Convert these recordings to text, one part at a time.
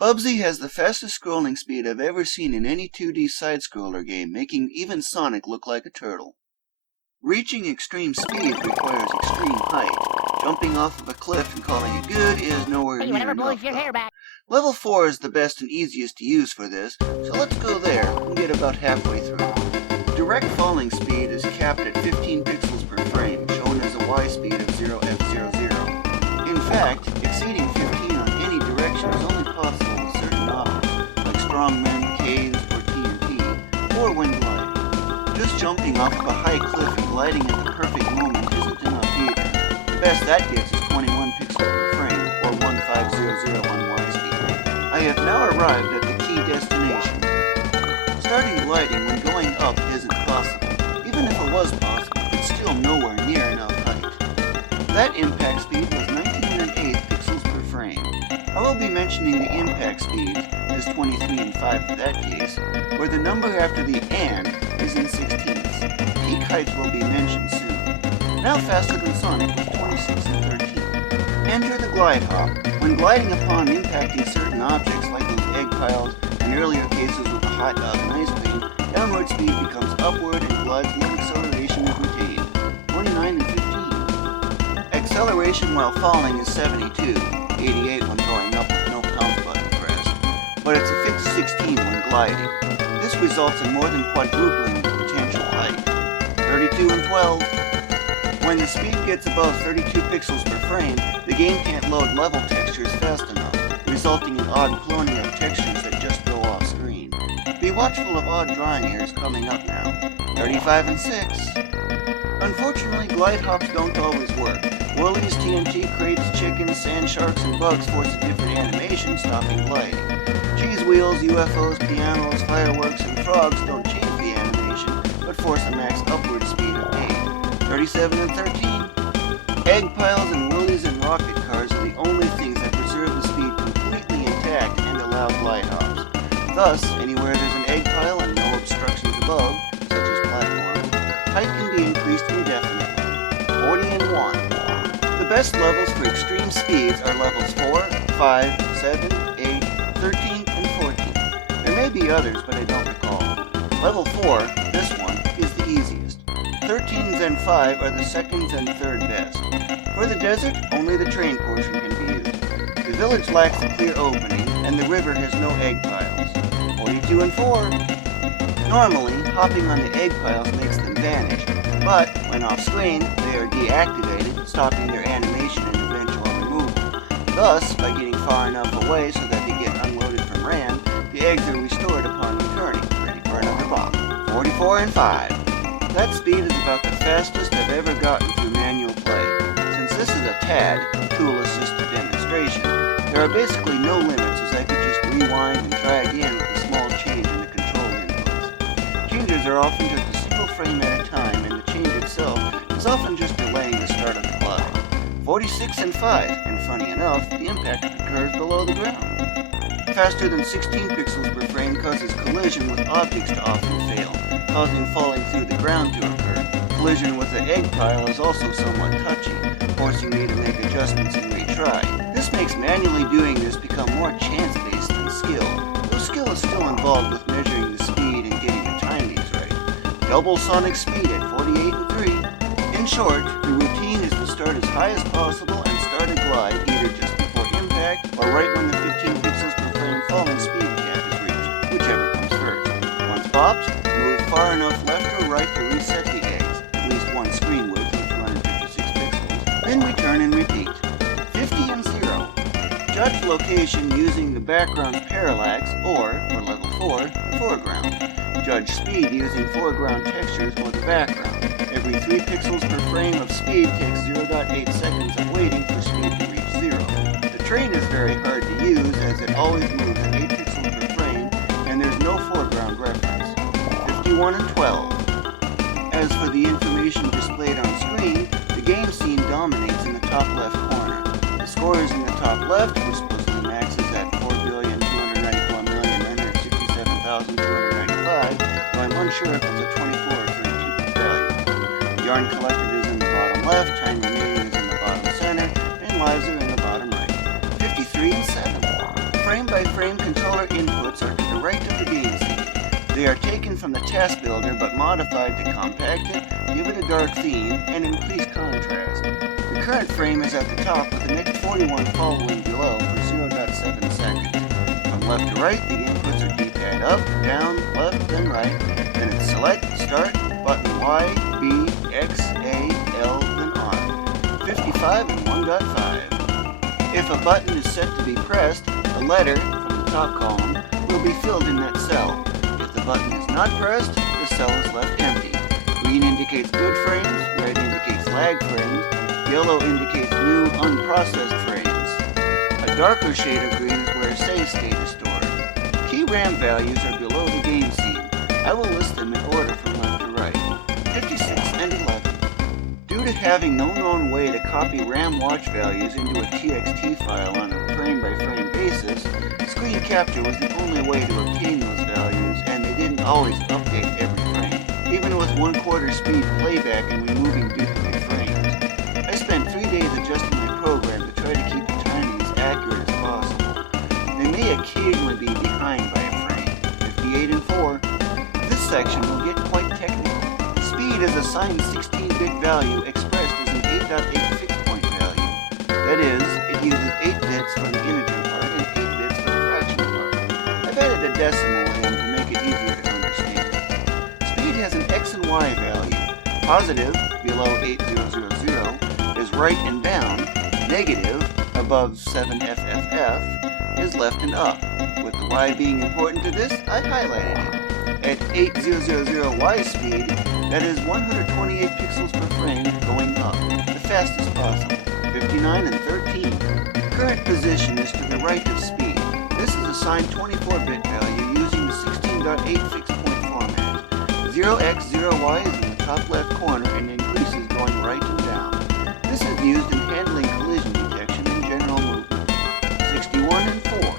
Bubsy has the fastest scrolling speed I've ever seen in any 2D side-scroller game, making even Sonic look like a turtle. Reaching extreme speed requires extreme height. Jumping off of a cliff and calling it good is nowhere near enough. Level 4 is the best and easiest to use for this, so let's go there and get about halfway through. Direct falling speed is capped at 15 pixels per frame, shown as a Y speed of 0f00. In fact, exceeding 15 on any direction is only possible with certain objects, like strongmen, caves, or TNT, or when gliding. Just jumping off of a high cliff and gliding at the perfect moment isn't enough either. The best that gets is 21 pixels per frame, or 1500 on Y speed. I have now arrived at the key destination. Starting gliding when going up isn't possible. Even if it was possible, it's still nowhere near enough height. That impact speed was 19 1/8 pixels per frame. I will be mentioning the impact speeds as 23 and 5 for that case, where the number after the "and" is in 16ths. Peak heights will be mentioned soon. Now faster than Sonic with 26 and 13. Enter the glide hop. When gliding upon impacting certain objects like those egg piles, in earlier cases with the hot dog and ice cream, downward speed becomes upward and glides no acceleration is retained, 29 and 15. Acceleration while falling is 72, 88 when going up with no pounce button pressed, but it's a fixed 16 when gliding. This results in more than quadrupling the potential height, 32 and 12. When the speed gets above 32 pixels per frame, the game can't load level textures fast enough, resulting in odd cloning of textures that just go off screen. Be watchful of odd drawing errors coming up now. 35 and 6. Unfortunately, glide hops don't always work. Woolies, TNT, crates, chickens, sand sharks, and bugs force a different animation, stopping gliding. Cheese wheels, UFOs, pianos, fireworks, and frogs don't change the animation, but force a max upward speed of 8. 37 and 13. Egg piles and woolies and rocket cars are the only things that preserve the speed completely intact and allow glide hops. Thus, anywhere there's an egg pile and no obstructions above, such as platforms, height can be increased indefinitely. 40 and 1. The best levels for extreme speeds are levels 4, 5, 7, 8, 13, and 14. There may be others, but I don't recall. Level 4, this one, is the easiest. 13s and 5 are the seconds and third best. For the desert, only the train portion can be used. The village lacks a clear opening, and the river has no egg piles. 42 and 4. Normally, hopping on the egg piles makes them vanish, but when off screen, they are deactivated, stopping their animation and eventual removal. Thus, by getting far enough away so that they get unloaded from RAM, the eggs are restored upon returning, ready for another bop. 44 and 5. That speed is about the fastest I've ever gotten through manual play. Since this is a TAD, tool-assisted demonstration, there are basically no limits as I could just rewind and try again with a small change in the control inputs. Changes are often just a single frame at a time, and the change itself is often just delaying the start of the glide. 46 and 5, and funny enough, the impact occurs below the ground. Faster than 16 pixels per frame causes collision with objects to often fail, causing falling through the ground to occur. Collision with the egg pile is also somewhat touchy, forcing me to make adjustments and retry. This makes manually doing this become more chance-based than skill, though skill is still involved with measuring the speed and getting the timings right. Double Sonic speed at 48 and 3. In short, the routine is to start as high as possible and start a glide either just before impact or right when the 15 pixels per frame falling speed cap is reached, whichever comes first. Once bopped, move far enough left or right to reset the eggs, at least one screen width of 256 pixels. Then return and repeat. 50 and 0. Judge location using the background's parallax or, for level 4, the foreground. Judge speed using foreground textures or the background. Every 3 pixels per frame of speed takes 0.8 seconds of waiting for speed to reach 0. The train is very hard to use as it always moves at 8 pixels per frame and there's no foreground reference. 51 and 12. As for the information displayed on screen, the game scene dominates in the top left corner. The score is in the top left, which supposedly maxes at 4,294,967,295, though I'm unsure if it's a 24 or 32 value. Yarn collected is in the bottom left, time remaining is in the bottom center, and lives are in the bottom right. 53 and 7. Frame by frame-by-frame controller inputs are to the right of the game scene. They are taken from the task builder but modified to compact it, give it a dark theme, and increase contrast. The current frame is at the top with the next 41 following below for 0.7 seconds. From left to right, the inputs are D-pad up, down, left, then right. Then it's select, start, button Y, B, X, A, L, then on. 55 and 1.5. If a button is set to be pressed, the letter from the top column will be filled in that cell. If the button is not pressed, the cell is left empty. Green indicates good frames, red indicates lag frames, yellow indicates new unprocessed frames. A darker shade of green is where save state is stored. Key RAM values are below the game scene. I will list them in order from left to right. 56 and 11. Due to having no known way to copy RAM watch values into a TXT file on a frame-by-frame basis, screen capture was the only way to obtain those values, and they didn't always update every frame, even with 1/4 speed playback and removing duplicate frames. I spent 3 days adjusting my program to try to keep the timing as accurate as possible. They may occasionally be behind by a frame, 58 and 4. This section will get quite technical. Speed is assigned 16-bit value expressed as an 8.8 fixed point value. That is, it uses 8 bits for the integer part and 8 bits for the fractional part. I've added a decimal in to make it easier to understand. Speed has an x and y value. Positive, below 8000, is right and down. Negative, above 7FFF, is left and up. With the y being important to this, I highlighted it. At 8000Y speed, that is 128 pixels per frame going up, the fastest possible, 59 and 13. Current position is to the right of speed. This is assigned 24-bit value using the 16.8 fixed point format. 0x0y is in the top left corner and increases going right and down. This is used in handling collision detection and general movement. 61 and 4.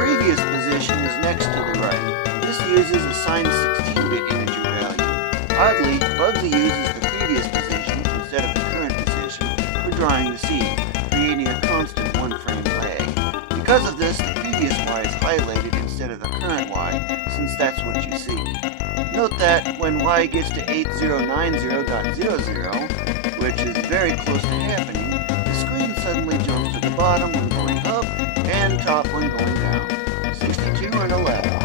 Previous position is next to the right. This uses assigned 16-bit integer value. Oddly, Bubsy uses the previous position instead of the current position for drawing the scene, creating a constant 1-frame lag. Because of this, the previous y is highlighted instead of the current y, since that's what you see. Note that when y gets to 8090.00, which is very close to happening, the screen suddenly jumps to the bottom when going up and top when going down. 62 and 11.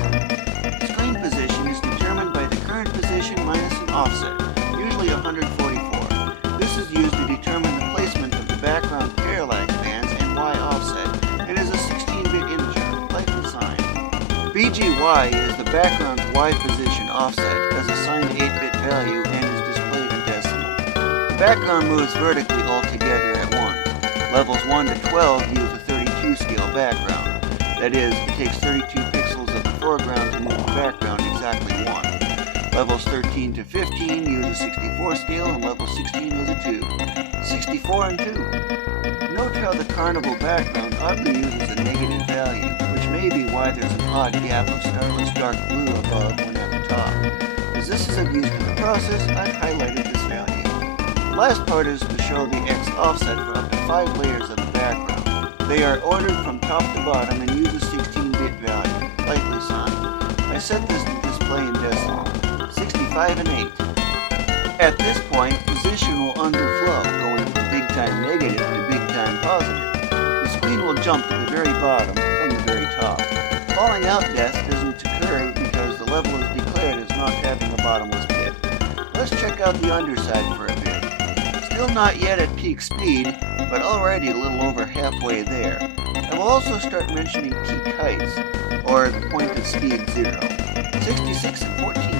Screen position is determined by the current position minus an offset, usually 144. This is used to determine the placement of the background parallax bands and y offset, and is a 16-bit integer, lightly signed. BGY is the background's y position offset, as assigned 8-bit value and is displayed in decimal. The background moves vertically altogether at once. Levels 1 to 12 use a 32 scale background. That is, it takes 32 pixels of the foreground to move the background exactly 1. Levels 13 to 15 use a 64 scale, and level 16 is a 2. 64 and 2. Note how the carnival background oddly uses a negative value, which may be why there's an odd gap of starless dark blue above when at the top. As this is of use to the process, I've highlighted this value. The last part is to show the X offset for up to 5 layers of the background. They are ordered from top to bottom and use a 16-bit value, lightly signed. I set this to display in decimal, 65 and 8. At this point, position will underflow, going from big time negative to big time positive. The screen will jump to the very bottom from the very top. Falling out death doesn't occur because the level is declared as not having a bottomless pit. Let's check out the underside for a bit. Still not yet at peak speed, but already a little over halfway there. I will also start mentioning peak heights, or the point of speed 0. 66 and 14.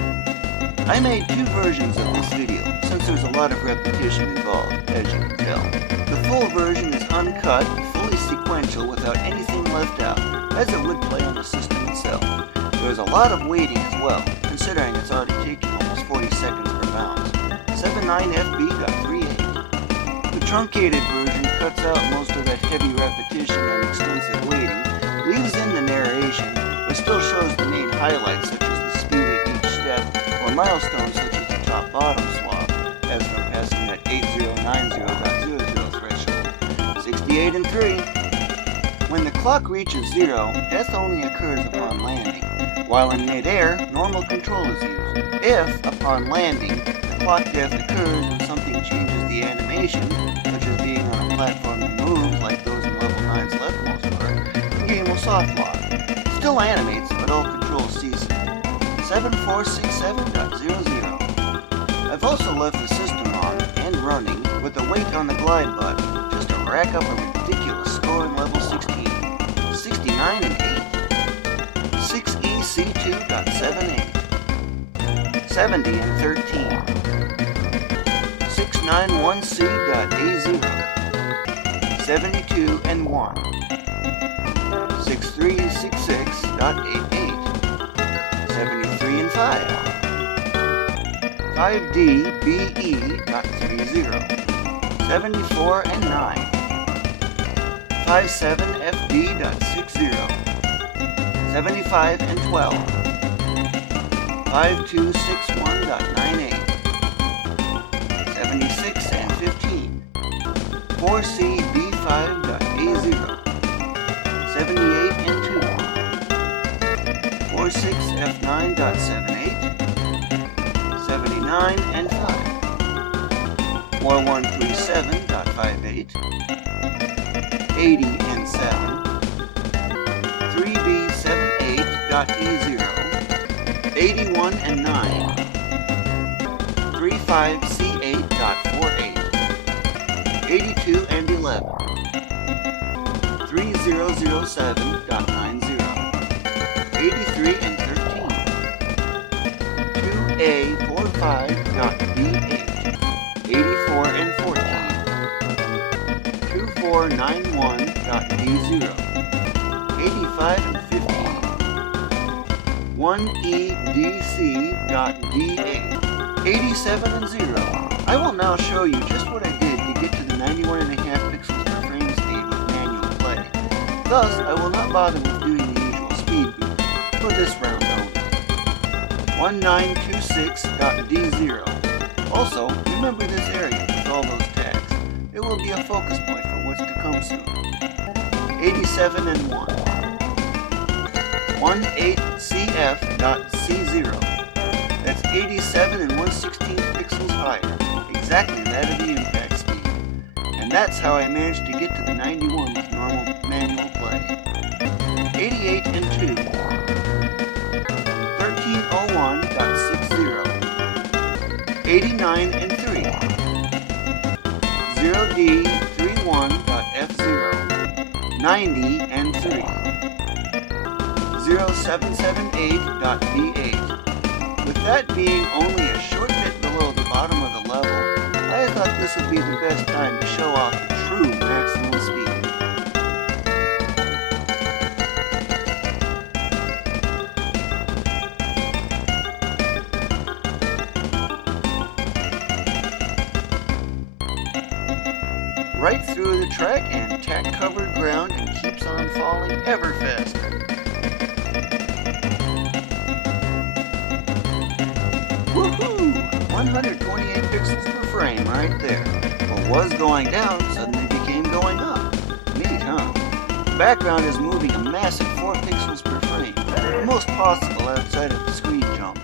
I made 2 versions of this video, since there's a lot of repetition involved, as you can tell. The full version is uncut, fully sequential, without anything left out, as it would play on the system itself. There's a lot of waiting as well, considering it's already taken almost 40 seconds per bounce. 79FB.38. The truncated version cuts out most of that heavy repetition and extensive waiting, leaves in the narration, but still shows the main highlights such as the speed at each step, or milestones such as the top-bottom swap, as from passing that 8090.00 threshold. 68 and 3. When the clock reaches 0, death only occurs upon landing, while in mid-air, normal control is used. If, upon landing, the clock death occurs when something changes the animation, such as being on a platform that moves like those in Level 9's leftmost part, the game will soft lock. It still animates, but all control ceases. 7467.00. I've also left the system on and running with the weight on the glide button, just to rack up a ridiculous score in level 16. 69 and 8. 6EC2.78. 70 and 13. 691C.A0. 72 and 1. 6366.88. 73 and 5. 5DBE.30. 74 and 9. 57FD.60. 75 and 12. 5261.98. 76 and 15. 4CB5.A0. 78 and 2. 46F9.78. 79 and 5. 4137.58. 80 and 7. 3B78.E0. 81 and 9. 35C8.48. 82 and 11. 3007.90. 83 and 13. 2A45.B8. 84 and 14. 2491.D0. 85 and 15. 1EDC.D8. 87 and 0. I will now show you just what I did to get to the 91.5 pixels per frame speed with manual play. Thus, I will not bother with doing the usual speed boost for this round only. 1926.D0. Also, remember this area with all those tags. It will be a focus point for what's to come soon. 87 and 1. 18CF.C0. That's 87 and 1/16 pixels higher, exactly that of the impact speed. And that's how I managed to get to the 91 with normal manual play. 88 and 2. 1301.60. 89 and 3. 0D31.F0. 90 and 3. 0778.B8. With that being only a short bit below the bottom of the level, I thought this would be the best time to show off the true maximum speed. Right through the track and tack-covered ground and keeps on falling ever faster. Woohoo! 128 pixels per frame right there. What was going down suddenly became going up. Neat, huh? The background is moving a massive 4 pixels per frame, the most possible outside of the screen jump.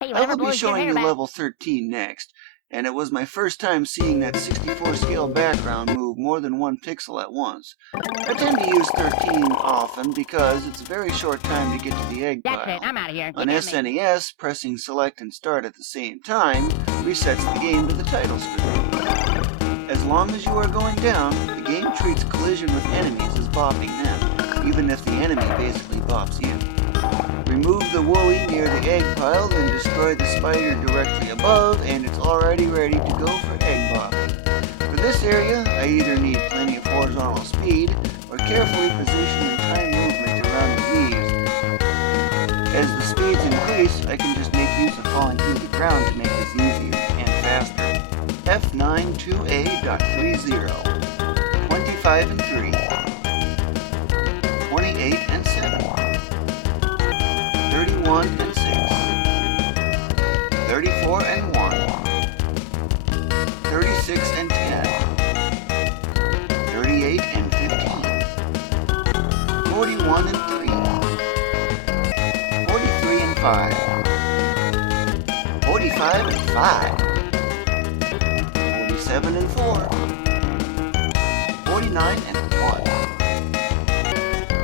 I will be showing you level 13 next, and it was my first time seeing that 64 scale background move more than 1 pixel at once. I tend to use 13 often because it's a very short time to get to the egg pile. That's it, I'm out of here. On SNES, pressing select and start at the same time resets the game to the title screen. As long as you are going down, the game treats collision with enemies as bopping them, even if the enemy basically bops you. Remove the woolly near the egg pile, then destroy the spider directly above, and it's already ready to go for egg bopping. For this area, I either need plenty of horizontal speed, or carefully position and time movement around the leaves. As the speeds increase, I can just make use of falling through the ground to make this easier and faster. F92A.30. 25 and 3. 28 and 7. 31 and 6. 34 and 1. 36 and 10. 38 and 15. 41 and 3. 43 and 5. 45 and 5. 47 and 4. 49 and 1.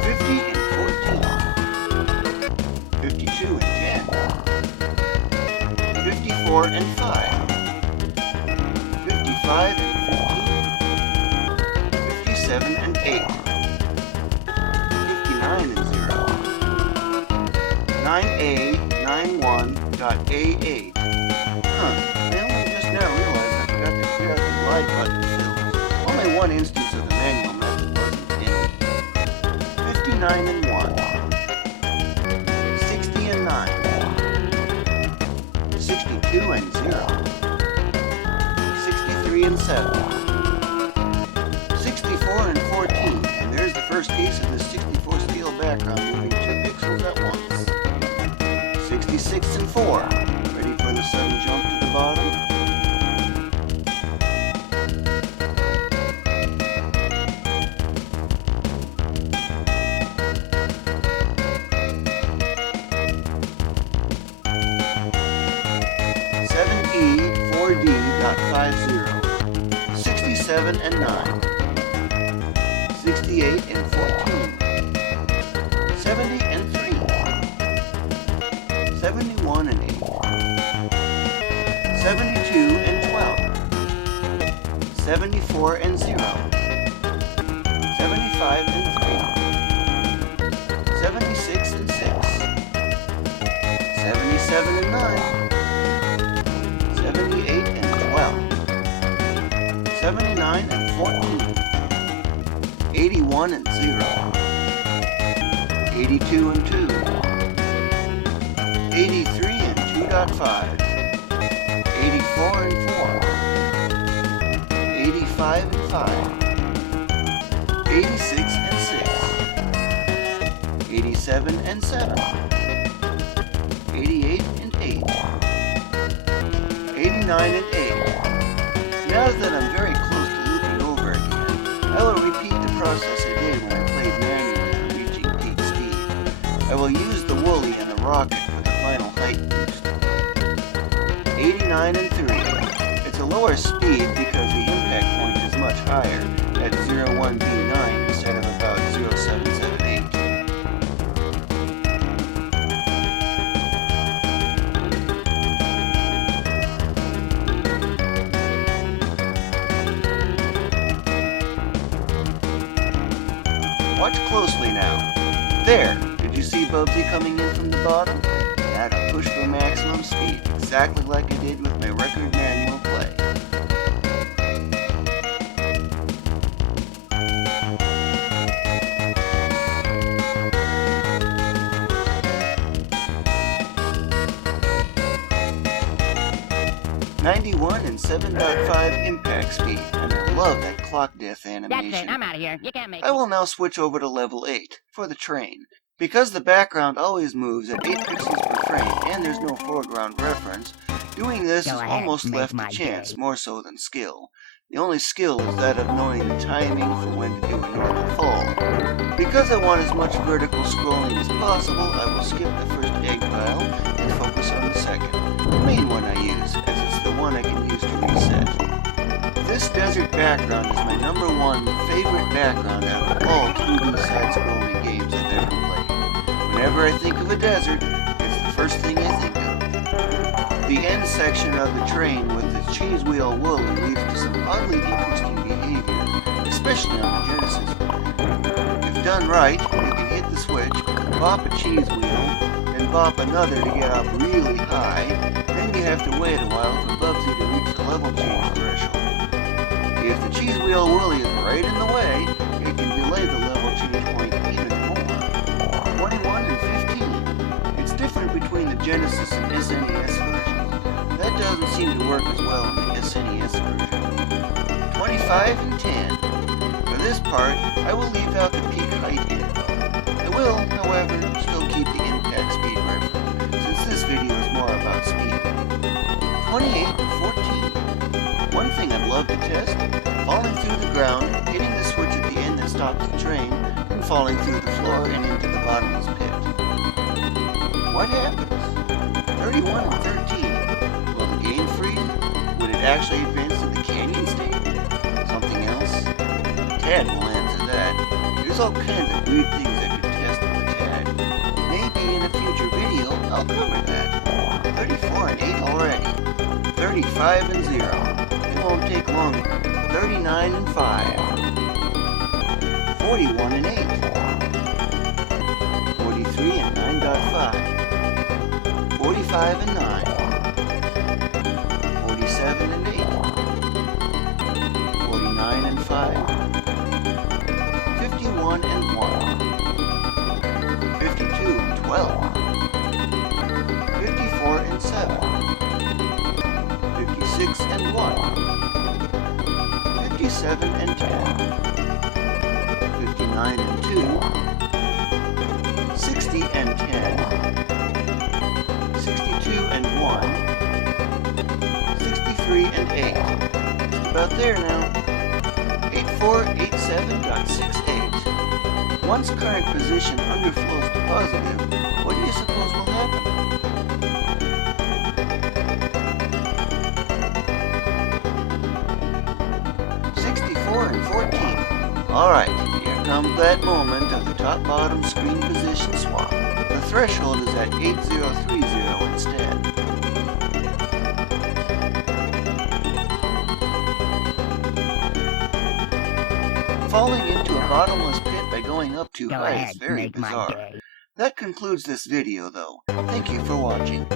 50 and 14. 52 and 10. 54 and 5. 55 and 15. 57 and 8. 59 and 0. 9A, 91.A8. I only just now realized I forgot to clear out the glide button fills. Only one instance of the manual method wasn't in it. 59 and 1. 60 and 9. 62 and 0. 63 and 7. 64 and 14. And there's the first case of the 64 steel background moving 2 pixels at once. 66 and 4. Ready for the sudden jump to the bottom? .50. 67 and 9. 68 and 14. 70 and 3. 71 and 8. 72 and 12. 74 and 0. 75 and 3. 76 and 6. 77 and 9. 78 and 12. 79 and 14. 81 and 0. 82 and 2. 83 and 2.5. 84 and 4. 85 and 5. 86 and 6. 87 and 7. 88 and 8. 89 and 8. Now that I'm very close to looping over again, I will repeat the process I did when I played manually for reaching peak speed. I will use the Woolly and the rocket for the final height boost. 89 and 3. It's a lower speed because the impact point is much higher at 01B9 instead of about 0778. 'Watch closely now. There! Did you see Bubsy coming in from the bottom? Now to push for maximum speed, exactly like I did with my record manual play. .91 and 7.5 impact speed, and I love that clock death animation. That's it, I'm out of here. You can't make I will now switch over to level 8, for the train. Because the background always moves at 8 pixels per frame, and there's no foreground reference, doing this is almost left to chance, more so than skill. The only skill is that of knowing the timing for when to do an order fall. Because I want as much vertical scrolling as possible, I will skip the first egg pile and focus on the second, the main one I use, as it's the one I can use to reset. This desert background is my #1 favorite background out of all 2D side-scrolling games I've ever played. Whenever I think of a desert, it's the first thing I think of. The end section of the train with the cheese wheel Woolly leads to some oddly interesting behavior, especially on the Genesis one. If done right, you can hit the switch, bop a cheese wheel, then bop another to get up really high, then you have to wait a while for Bubsy to reach the level change threshold. If the cheese wheel Woolly is right in the way, it can delay the level change point even more. 21 and 15. It's different between the Genesis and SNES versions. That doesn't seem to work as well in the SNES version. 25 and 10. For this part, I will leave out the peak height info. I will, however, still keep the impact speed reference, since this video is more about speed. 28 and 14. One thing I'd love to test, falling through the ground, hitting the switch at the end that's stops the train from falling through the floor and into the bottomless pit. What happens? 31 and 13. Will the game freeze? Would it actually advance to the canyon state? Something else? Tad will answer that. There's all kinds of weird things that could test with Tad. Maybe in a future video I'll cover that. 34 and 8 already. 35 and 0. It won't take longer. 39 and 5. 41 and 8. 43 and 9.5. 45 and 9. 47 and 8. 49 and 5. 51 and 1. 52 and 12. 54 and 7. 56 and 1. 57 and 10. 59 and 2. 60 and 10. 62 and 1. 63 and 8. Just about there now. 8487.68. Once current position underflows to positive, what do you suppose will happen? And 14. Alright, here comes that moment of the top-bottom screen position swap. The threshold is at 8030 instead. Falling into a bottomless pit by going up too high is very bizarre. That concludes this video though. Thank you for watching.